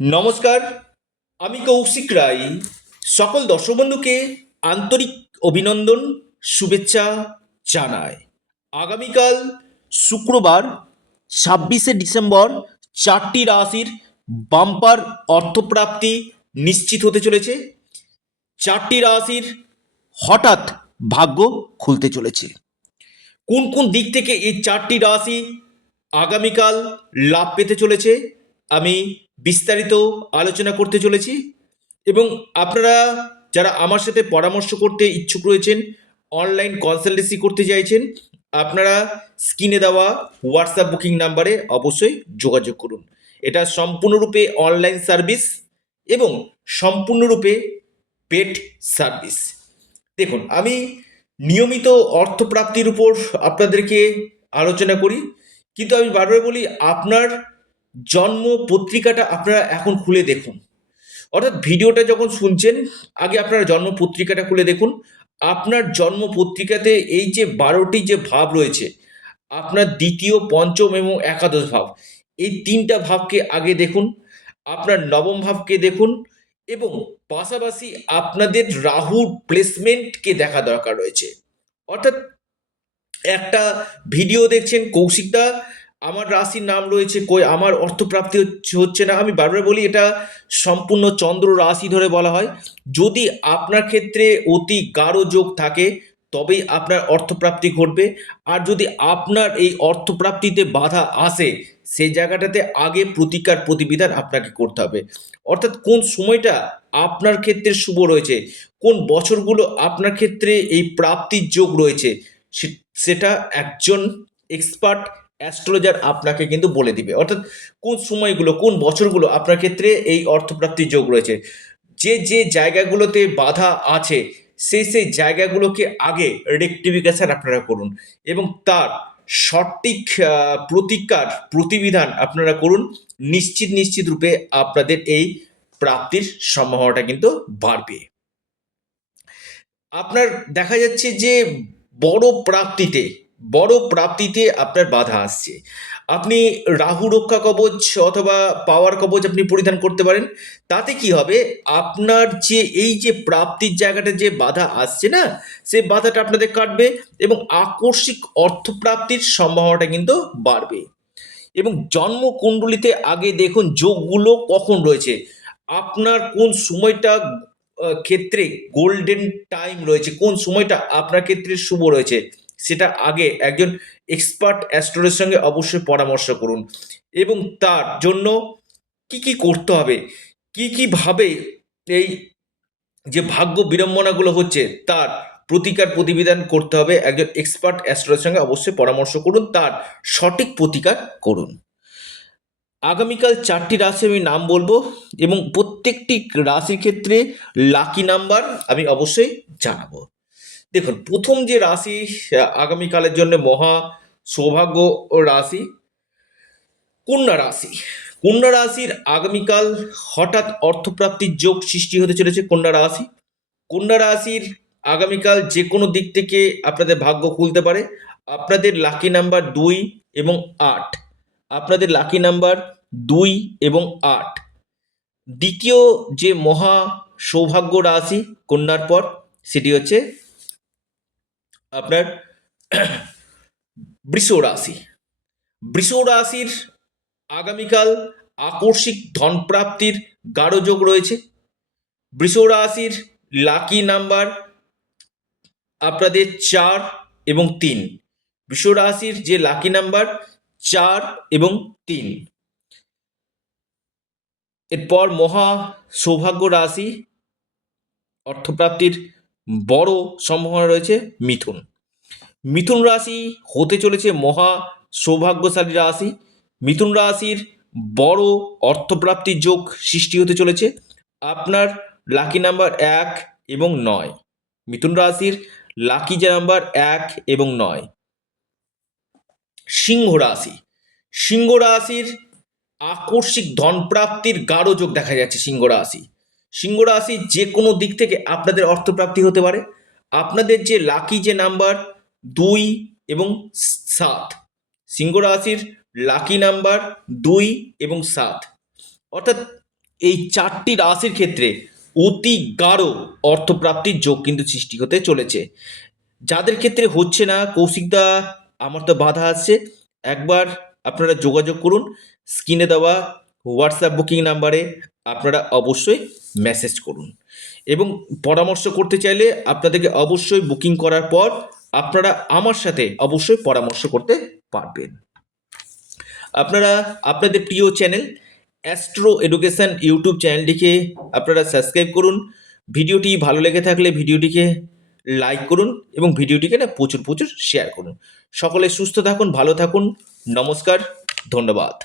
নমস্কার, আমি কৌশিক রায়। সকল দর্শক বন্ধুকে আন্তরিক অভিনন্দন, শুভেচ্ছা জানাই। আগামীকাল শুক্রবার 26শে ডিসেম্বর 4টি রাশির বাম্পার অর্থপ্রাপ্তি নিশ্চিত হতে চলেছে। 4টি রাশির হঠাৎ ভাগ্য খুলতে চলেছে। কোন কোন দিক থেকে এই 4টি রাশি আগামীকাল লাভ পেতে চলেছে আমি বিস্তারিত আলোচনা করতে চলেছি। এবং আপনারা যারা আমার সাথে পরামর্শ করতে ইচ্ছুক রয়েছেন, অনলাইন কনসালটেন্সি করতে চাইছেন, আপনারা স্ক্রিনে দেওয়া হোয়াটসঅ্যাপ বুকিং নাম্বারে অবশ্যই যোগাযোগ করুন। এটা সম্পূর্ণরূপে অনলাইন সার্ভিস এবং সম্পূর্ণরূপে পেড সার্ভিস। দেখুন, আমি নিয়মিত অর্থপ্রাপ্তির উপর আপনাদেরকে আলোচনা করি, কিন্তু আমি বারবার বলি আপনার জন্ম পত্রিকাটা আপনারা এখন খুলে দেখুন। অর্থাৎ ভিডিওটা যখন শুনছেন, আগে আপনার জন্ম পত্রিকাটা খুলে দেখুন। আপনার জন্ম পত্রিকাতে এই যে 12টি যে ভাব রয়েছে, আপনার দ্বিতীয়, পঞ্চম এবং একাদশ ভাব, এই 3টা ভাবকে আগে দেখুন। আপনার নবম ভাবকে দেখুন এবং পাশাপাশি আপনাদের রাহুর প্লেসমেন্টকে দেখা দরকার রয়েছে। অর্থাৎ একটা ভিডিও দেখছেন, কৌশিকদা আমার রাশির নাম রয়েছে, কই আমার অর্থপ্রাপ্তি হচ্ছে না। আমি বারবার বলি এটা সম্পূর্ণ চন্দ্র রাশি ধরে বলা হয়। যদি আপনার ক্ষেত্রে অতি গাঢ় যোগ থাকে তবেই আপনার অর্থপ্রাপ্তি ঘটবে। আর যদি আপনার এই অর্থপ্রাপ্তিতে বাধা আসে, সেই জায়গাটাতে আগে প্রতিকার প্রতিবিধান আপনাকে করতে হবে। অর্থাৎ কোন সময়টা আপনার ক্ষেত্রে শুভ রয়েছে, কোন বছরগুলো আপনার ক্ষেত্রে এই প্রাপ্তির যোগ রয়েছে, সেটা একজন এক্সপার্ট অ্যাস্ট্রোলজার আপনাকে কিন্তু বলে দিবে। অর্থাৎ কোন সময়গুলো, কোন বছরগুলো আপনার ক্ষেত্রে এই অর্থপ্রাপ্তির যোগ রয়েছে। যে যে জায়গাগুলোতে বাধা আছে, সেই সেই জায়গাগুলোকে আগে রেকটিফিকেশন আপনারা করুন এবং তার সঠিক প্রতিকার প্রতিবিধান আপনারা করুন। নিশ্চিত নিশ্চিত রূপে আপনাদের এই প্রাপ্তির সম্ভাবনাটা কিন্তু বাড়বে। আপনার দেখা যাচ্ছে যে বড় প্রাপ্তিতে বড় প্রাপ্তিতে আপনার বাধা আসছে। আপনি রাহু রক্ষা কবচ অথবা পাওয়ার কবচ আপনি পরিধান করতে পারেন। তাতে কি হবে, আপনার যে এই যে প্রাপ্তির জায়গাটা যে বাধা আসছে না, সেই বাধাটা আপনাদের কাটবে এবং আকস্মিক অর্থপ্রাপ্তির সম্ভাবনাটা কিন্তু বাড়বে। এবং জন্মকুণ্ডলিতে আগে দেখুন যোগগুলো কখন রয়েছে, আপনার কোন সময়টা ক্ষেত্রে গোল্ডেন টাইম রয়েছে, কোন সময়টা আপনার ক্ষেত্রে শুভ রয়েছে, সেটা আগে একজন এক্সপার্ট অ্যাস্ট্রোলজারের সঙ্গে অবশ্যই পরামর্শ করুন। এবং তার জন্য কি কি করতে হবে, কি কিভাবে এই যে ভাগ্য বিড়ম্বনাগুলো হচ্ছে তার প্রতিকার প্রতিবিধান করতে হবে, একজন এক্সপার্ট অ্যাস্ট্রোলজারের সঙ্গে অবশ্যই পরামর্শ করুন, তার সঠিক প্রতিকার করুন। আগামীকাল 4টি রাশি আমি নাম বলবো এবং প্রত্যেকটি রাশির ক্ষেত্রে লাকি নাম্বার আমি অবশ্যই জানাবো। দেখুন, প্রথম যে রাশি আগামীকালের জন্য মহা সৌভাগ্য রাশি, কন্যা রাশি। কন্যা রাশির আগামীকাল হঠাৎ অর্থপ্রাপ্তির যোগ সৃষ্টি হতে চলেছে। কন্যা রাশির আগামীকাল যে কোনো দিক থেকে আপনাদের ভাগ্য খুলতে পারে। আপনাদের লাকি নাম্বার 2 এবং 8। আপনাদের লাকি নাম্বার 2 এবং 8। দ্বিতীয় যে মহা সৌভাগ্য রাশি কন্যার পর, সেটি হচ্ছে আপনার বৃষ রাশি। বৃষ রাশির আগামীকাল আকস্মিক ধনপ্রাপ্তির গাঢ় যোগ রয়েছে। বৃষ রাশির লাকি নাম্বার আপনাদের 4 এবং 3। বৃষ রাশির যে লাকি নাম্বার 4 এবং 3। এরপর মহা সৌভাগ্য রাশি, অর্থপ্রাপ্তির বড় সম্ভাবনা রয়েছে মিথুন। মিথুন রাশি হতে চলেছে মহা সৌভাগ্যশালী রাশি। মিথুন রাশির বড় অর্থপ্রাপ্তির যোগ সৃষ্টি হতে চলেছে। আপনার লাকি নাম্বার 1 এবং 9। মিথুন রাশির লাকি যে নাম্বার 1 এবং 9। সিংহ রাশি। সিংহ রাশির আকস্মিক ধনপ্রাপ্তির গাঢ় যোগ দেখা যাচ্ছে। সিংহ রাশি যে কোনো দিক থেকে আপনাদের অর্থপ্রাপ্তি হতে পারে। আপনাদের যে লাকি যে নাম্বার 2 এবং 7। সিংহ রাশির লাকি নাম্বার 2 এবং 7। অর্থাৎ এই 4টি রাশির ক্ষেত্রে অতি গাঢ় অর্থপ্রাপ্তির যোগ কিন্তু সৃষ্টি হতে চলেছে। যাদের ক্ষেত্রে হচ্ছে না, কৌশিকদা আমার তো বাধা আছে, একবার আপনারা যোগাযোগ করুন স্ক্রিনে দেওয়া হোয়াটসঅ্যাপ বুকিং নাম্বারে। আপনারা অবশ্যই মেসেজ করুন এবং পরামর্শ করতে চাইলে আপনাদেরকে অবশ্যই বুকিং করার পর আপনারা আমার সাথে অবশ্যই পরামর্শ করতে পারবেন। আপনারা আপনাদের প্রিয় চ্যানেল অ্যাস্ট্রো এডুকেশন ইউটিউব চ্যানেলটিকে আপনারা সাবস্ক্রাইব করুন। ভিডিওটি ভালো লেগে থাকলে ভিডিওটিকে লাইক করুন এবং ভিডিওটিকে না প্রচুর প্রচুর শেয়ার করুন। সকলে সুস্থ থাকুন, ভালো থাকুন। নমস্কার, ধন্যবাদ।